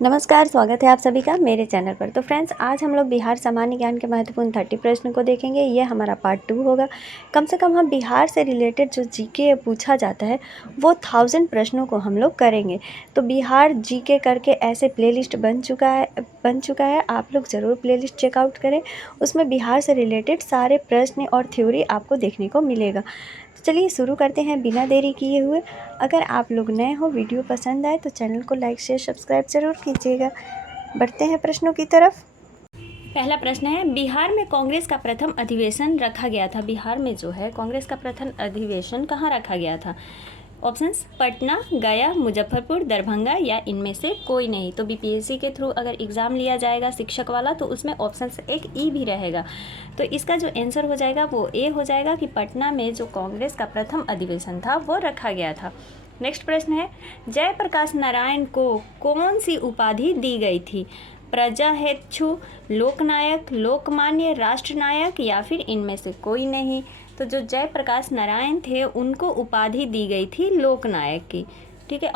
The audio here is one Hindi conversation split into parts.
नमस्कार, स्वागत है आप सभी का मेरे चैनल पर। तो फ्रेंड्स, आज हम लोग बिहार सामान्य ज्ञान के महत्वपूर्ण 30 प्रश्न को देखेंगे। ये हमारा पार्ट 2 होगा। कम से कम हम बिहार से रिलेटेड जो जीके पूछा जाता है वो 1000 प्रश्नों को हम लोग करेंगे। तो बिहार जीके करके ऐसे प्लेलिस्ट बन चुका है। आप लोग ज़रूर प्लेलिस्ट चेकआउट करें। उसमें बिहार से रिलेटेड सारे प्रश्न और थ्योरी आपको देखने को मिलेगा। तो चलिए शुरू करते हैं बिना देरी किए हुए। अगर आप लोग नए हो, वीडियो पसंद आए तो चैनल को लाइक शेयर सब्सक्राइब ज़रूर कीजिएगा। बढ़ते हैं प्रश्नों की तरफ। पहला प्रश्न है, बिहार में कांग्रेस का प्रथम अधिवेशन रखा गया था। बिहार में जो है कांग्रेस का प्रथम अधिवेशन कहाँ रखा गया था? ऑप्शंस पटना, गया, मुजफ्फरपुर, दरभंगा या इनमें से कोई नहीं। तो बीपीएससी के थ्रू अगर एग्ज़ाम लिया जाएगा शिक्षक वाला तो उसमें ऑप्शन एक ई भी रहेगा। तो इसका जो आंसर हो जाएगा वो ए हो जाएगा कि पटना में जो कांग्रेस का प्रथम अधिवेशन था वो रखा गया था। नेक्स्ट प्रश्न है, जयप्रकाश नारायण को कौन सी उपाधि दी गई थी? प्रजाहेतु, लोकनायक, लोकमान्य, राष्ट्रनायक या फिर इनमें से कोई नहीं। तो जो जयप्रकाश नारायण थे उनको उपाधि दी गई थी लोकनायक की। ठीक है।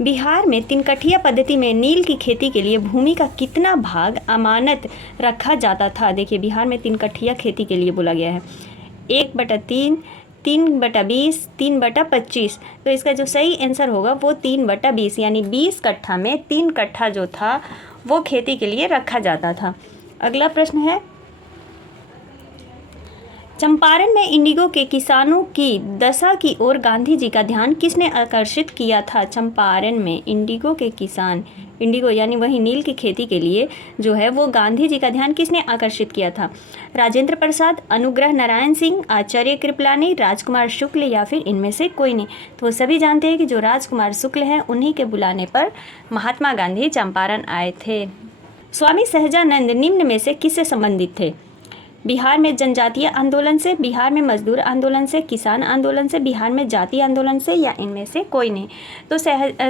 बिहार में तिनकठिया पद्धति में नील की खेती के लिए भूमि का कितना भाग अमानत रखा जाता था? देखिए, बिहार में तिनकठिया खेती के लिए बोला गया है 1/3, 3/20, 3/25। तो इसका जो सही आंसर होगा वो 3/20, यानी 20 कट्ठा में 3 कट्ठा जो था वो खेती के लिए रखा जाता था। अगला प्रश्न है, चंपारण में इंडिगो के किसानों की दशा की ओर गांधी जी का ध्यान किसने आकर्षित किया था? चंपारण में इंडिगो के किसान, इंडिगो यानी वही नील की खेती के लिए जो है वो गांधी जी का ध्यान किसने आकर्षित किया था? राजेंद्र प्रसाद, अनुग्रह नारायण सिंह, आचार्य कृपलानी, राजकुमार शुक्ल या फिर इनमें से कोई नहीं। तो सभी जानते हैं कि जो राजकुमार शुक्ल हैं उन्हीं के बुलाने पर महात्मा गांधी चंपारण आए थे। स्वामी सहजानंद निम्न में से किससे संबंधित थे? बिहार में जनजातीय आंदोलन से, बिहार में मजदूर आंदोलन से, किसान आंदोलन से, बिहार में जातीय आंदोलन से या इनमें से कोई नहीं। तो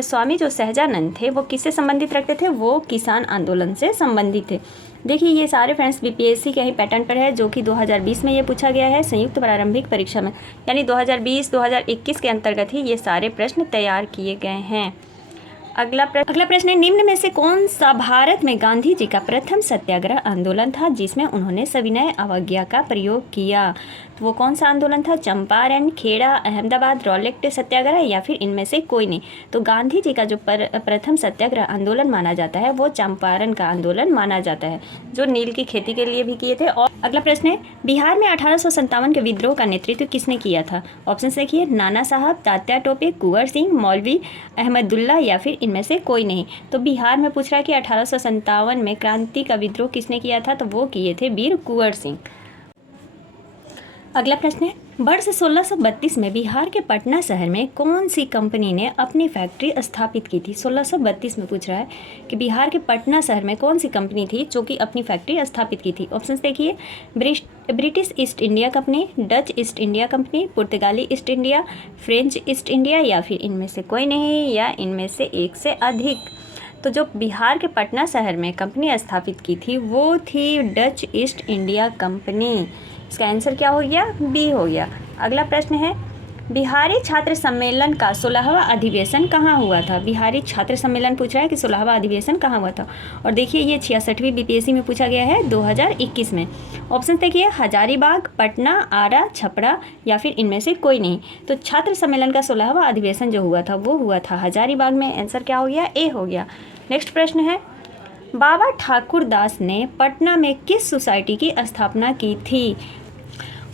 स्वामी जो सहजानंद थे वो किससे संबंधित रखते थे? वो किसान आंदोलन से संबंधित थे। देखिए, ये सारे फ्रेंड्स बीपीएससी के ही पैटर्न पर है जो कि 2020 में ये पूछा गया है संयुक्त प्रारंभिक परीक्षा में, यानी 2020-2021 के अंतर्गत ही ये सारे प्रश्न तैयार किए गए हैं। अगला प्रश्न है, निम्न में से कौन सा भारत में गांधी जी का प्रथम सत्याग्रह आंदोलन था जिसमें उन्होंने सविनय अवज्ञा का प्रयोग किया? तो वो कौन सा आंदोलन था? चंपारण, खेड़ा, अहमदाबाद, रॉलेट सत्याग्रह या फिर इनमें से कोई नहीं। तो गांधी जी का जो प्रथम सत्याग्रह आंदोलन माना जाता है वो चंपारण का आंदोलन माना जाता है, जो नील की खेती के लिए भी किए थे। और अगला प्रश्न है, बिहार में 1857 के विद्रोह का नेतृत्व किसने किया था? ऑप्शन देखिए, नाना साहब, तात्या टोपे, कुंवर सिंह, मौलवी अहमदुल्ला या फिर इनमें से कोई नहीं। तो बिहार में पूछ रहा है कि 1857 में क्रांति का विद्रोह किसने किया था? तो वो किए थे वीर कुंवर सिंह। अगला प्रश्न है, वर्ष 1632 में बिहार के पटना शहर में कौन सी कंपनी ने अपनी फैक्ट्री स्थापित की थी? 1632 में पूछ रहा है कि बिहार के पटना शहर में कौन सी कंपनी थी जो कि अपनी फैक्ट्री स्थापित की थी? ऑप्शंस देखिए, British East India Company, Dutch East India Company, पुर्तगाली East India, French East India या फिर इनमें से कोई नहीं या इनमें से एक से अधिक। तो जो बिहार के पटना शहर में कंपनी स्थापित की थी वो थी डच ईस्ट इंडिया कंपनी। इसका आंसर क्या हो गया? बी हो गया। अगला प्रश्न है, बिहारी छात्र सम्मेलन का 16वां अधिवेशन कहाँ हुआ था? बिहारी छात्र सम्मेलन पूछ रहा है कि 16वां अधिवेशन कहाँ हुआ था। और देखिए, ये 66वीं बीपीएससी में पूछा गया है 2021 में। ऑप्शन देखिए, हजारीबाग, पटना, आरा, छपरा या फिर इनमें से कोई नहीं। तो छात्र सम्मेलन का 16वां अधिवेशन जो हुआ था वो हुआ था हजारीबाग में। आंसर क्या हो गया? ए हो गया। नेक्स्ट प्रश्न है, बाबा ठाकुर दास ने पटना में किस सोसाइटी की स्थापना की थी?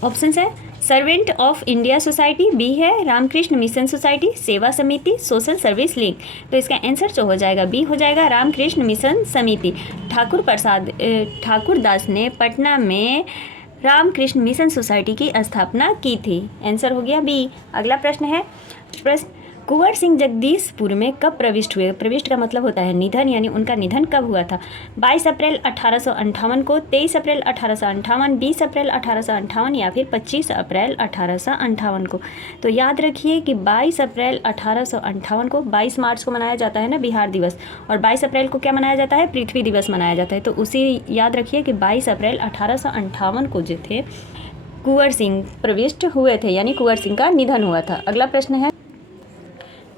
ऑप्शन है servant of India society, B है रामकृष्ण मिशन सोसाइटी, सेवा समिति, सोशल सर्विस लीग। तो इसका आंसर जो हो जाएगा बी हो जाएगा, रामकृष्ण मिशन समिति। ठाकुर दास ने पटना में रामकृष्ण मिशन सोसाइटी की स्थापना की थी। आंसर हो गया बी। अगला प्रश्न है, कुंवर सिंह जगदीशपुर में कब प्रविष्ट हुए? प्रविष्ट का मतलब होता है निधन, यानी उनका निधन कब हुआ था? 22 अप्रैल 1858 को, 23 अप्रैल 1858, 20 अप्रैल 1858 या फिर 25 अप्रैल 1858 को। तो याद रखिए कि 22 अप्रैल 1858 को, 22 मार्च को मनाया जाता है ना बिहार दिवस, और 22 अप्रैल को क्या मनाया जाता है? पृथ्वी दिवस मनाया जाता है। तो उसी याद रखिए कि 22 अप्रैल 1858 को जो थे कुंवर सिंह प्रविष्ट हुए थे, यानी कुंवर सिंह का निधन हुआ था। अगला प्रश्न है,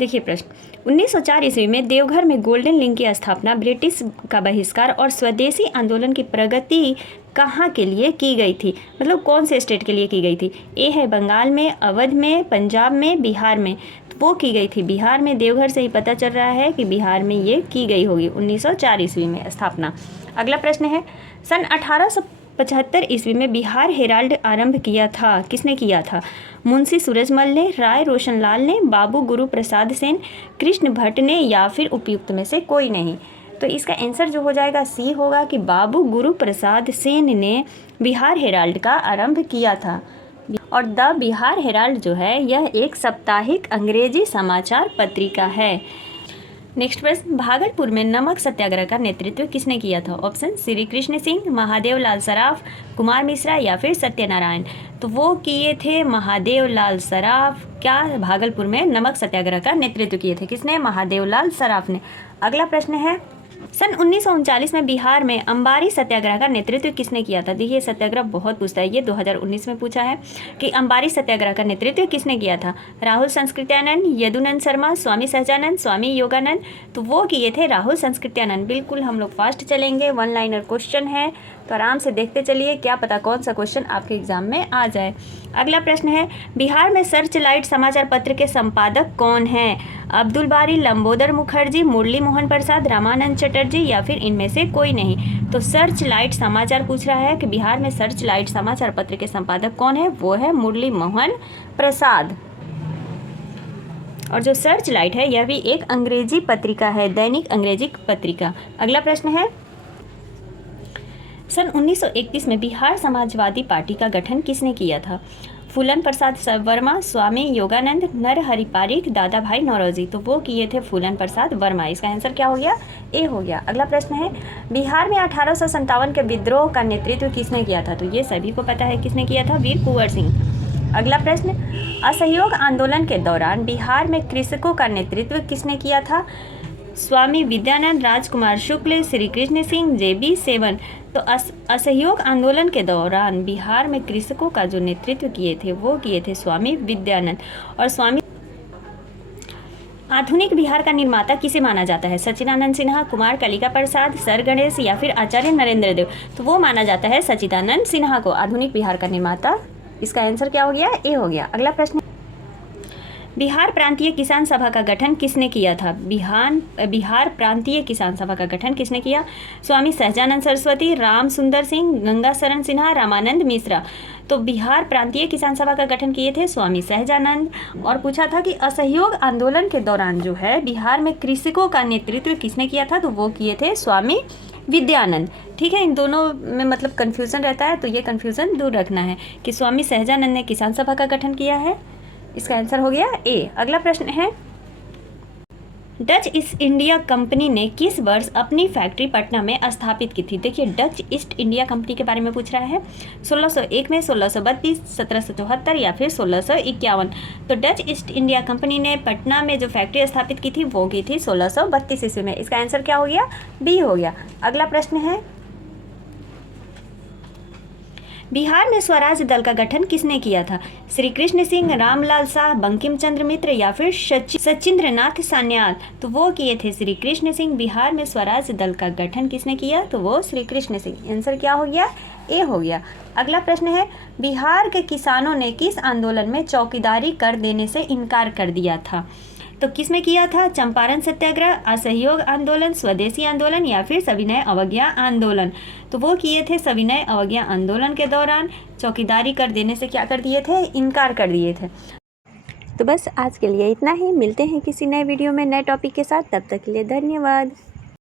देखिए प्रश्न, 1904 ईस्वी में देवघर में गोल्डन लिंक की स्थापना, ब्रिटिश का बहिष्कार और स्वदेशी आंदोलन की प्रगति कहाँ के लिए की गई थी? मतलब कौन से स्टेट के लिए की गई थी? ए है बंगाल में, अवध में, पंजाब में, बिहार में। तो वो की गई थी बिहार में। देवघर से ही पता चल रहा है कि बिहार में ये की गई होगी 1904 ईस्वी में स्थापना। अगला प्रश्न है, सन 1875 ईस्वी में बिहार हेराल्ड आरंभ किया था, किसने किया था? मुंशी सूरजमल ने, राय रोशनलाल ने, बाबू गुरु प्रसाद सेन, कृष्ण भट्ट ने, या फिर उपयुक्त में से कोई नहीं। तो इसका आंसर जो हो जाएगा सी होगा कि बाबू गुरु प्रसाद सेन ने बिहार हेराल्ड का आरंभ किया था। और द बिहार हेराल्ड जो है यह एक साप्ताहिक अंग्रेजी समाचार पत्रिका है। नेक्स्ट प्रश्न, भागलपुर में नमक सत्याग्रह का नेतृत्व किसने किया था? ऑप्शन श्री कृष्ण सिंह, महादेव लाल सराफ, कुमार मिश्रा, या फिर सत्यनारायण। तो वो किए थे महादेव लाल सराफ। क्या भागलपुर में नमक सत्याग्रह का नेतृत्व किए थे? किसने? महादेव लाल सराफ ने। अगला प्रश्न है, सन 1939 में बिहार में अंबारी सत्याग्रह का नेतृत्व किसने किया था? देखिए सत्याग्रह बहुत पूछता है, ये 2019 में पूछा है कि अंबारी सत्याग्रह का नेतृत्व किसने किया था? राहुल संस्कृत्यानंद, यदुनंद शर्मा, स्वामी सहजानंद, स्वामी योगानंद। तो वो किए थे राहुल संस्कृत्यानंद। बिल्कुल हम लोग फास्ट चलेंगे, वन लाइनर क्वेश्चन है तो आराम से देखते चलिए, क्या पता कौन सा क्वेश्चन आपके एग्जाम में आ जाए। अगला प्रश्न है, बिहार में सर्च लाइट समाचार पत्र के संपादक कौन हैं? अब्दुल बारी, लंबोदर मुखर्जी, मुरली मोहन प्रसाद, रामानंद चटर्जी, या फिर इनमें से कोई नहीं। तो सर्च लाइट समाचार पूछ रहा है कि बिहार में सर्च लाइट समाचार पत्र के संपादक कौन है? वो है मुरली मोहन प्रसाद। और जो सर्च लाइट है यह भी एक अंग्रेजी पत्रिका है, दैनिक अंग्रेजी पत्रिका। अगला प्रश्न है, सन 1931 में बिहार समाजवादी पार्टी का गठन किसने किया था? फूलन प्रसाद वर्मा, स्वामी योगानंद, नरहरि पारिख, दादा भाई नौरोजी। तो वो किए थे फूलन प्रसाद वर्मा। इसका आंसर क्या हो गया? ए हो गया। अगला प्रश्न है, बिहार में 1857 के विद्रोह का नेतृत्व किसने किया था? तो ये सभी को पता है किसने किया था, वीर कुंवर सिंह। अगला प्रश्न, असहयोग आंदोलन के दौरान बिहार में कृषकों का नेतृत्व किसने किया था? स्वामी विद्यानंद, राजकुमार शुक्ल, श्री कृष्ण सिंह, JB सेवन। तो असहयोग आंदोलन के दौरान बिहार में कृषकों का जो नेतृत्व किए थे वो किए थे स्वामी विद्यानंद। और स्वामी आधुनिक बिहार का निर्माता किसे माना जाता है? सच्चिदानंद सिन्हा, कुमार कलिका प्रसाद, सर गणेश, या फिर आचार्य नरेंद्र देव। तो वो माना जाता है सच्चिदानंद सिन्हा को आधुनिक बिहार का निर्माता। इसका आंसर क्या हो गया? ए हो गया। अगला प्रश्न, बिहार प्रांतीय किसान सभा का गठन किसने किया था? बिहार प्रांतीय किसान सभा का गठन किसने किया? स्वामी सहजानंद सरस्वती, राम सुंदर सिंह, गंगा शरण सिन्हा, रामानंद मिश्रा। तो बिहार प्रांतीय किसान सभा का गठन किए थे स्वामी सहजानंद। और पूछा था कि असहयोग आंदोलन के दौरान जो है बिहार में कृषकों का नेतृत्व किसने किया था? तो वो किए थे स्वामी विद्यानंद। ठीक है, इन दोनों में मतलब कन्फ्यूज़न रहता है, तो ये कन्फ्यूज़न दूर रखना है कि स्वामी सहजानंद ने किसान सभा का गठन किया है। इसका आंसर हो गया ए। अगला प्रश्न है, डच ईस्ट इंडिया कंपनी ने किस वर्ष अपनी फैक्ट्री पटना में स्थापित की थी? देखिए डच ईस्ट इंडिया कंपनी के बारे में पूछ रहा है। 1601 में, 1632, 1774, या फिर 1651। तो डच ईस्ट इंडिया कंपनी ने पटना में जो फैक्ट्री स्थापित की थी वो की थी 1632 ईस्वी में। इसका आंसर क्या हो गया? बी हो गया। अगला प्रश्न है, बिहार में स्वराज दल का गठन किसने किया था? श्री कृष्ण सिंह, रामलाल शाह, बंकिम चंद्र मित्र, या फिर सचिंद्र नाथ सान्याल। तो वो किए थे श्री कृष्ण सिंह। बिहार में स्वराज दल का गठन किसने किया? तो वो श्री कृष्ण सिंह। आंसर क्या हो गया? ए हो गया। अगला प्रश्न है, बिहार के किसानों ने किस आंदोलन में चौकीदारी कर देने से इनकार कर दिया था? तो किस में किया था? चंपारण सत्याग्रह, असहयोग आंदोलन, स्वदेशी आंदोलन, या फिर सविनय अवज्ञा आंदोलन। तो वो किए थे सविनय अवज्ञा आंदोलन के दौरान चौकीदारी कर देने से क्या कर दिए थे? इनकार कर दिए थे। तो बस आज के लिए इतना ही। मिलते हैं किसी नए वीडियो में नए टॉपिक के साथ। तब तक के लिए धन्यवाद।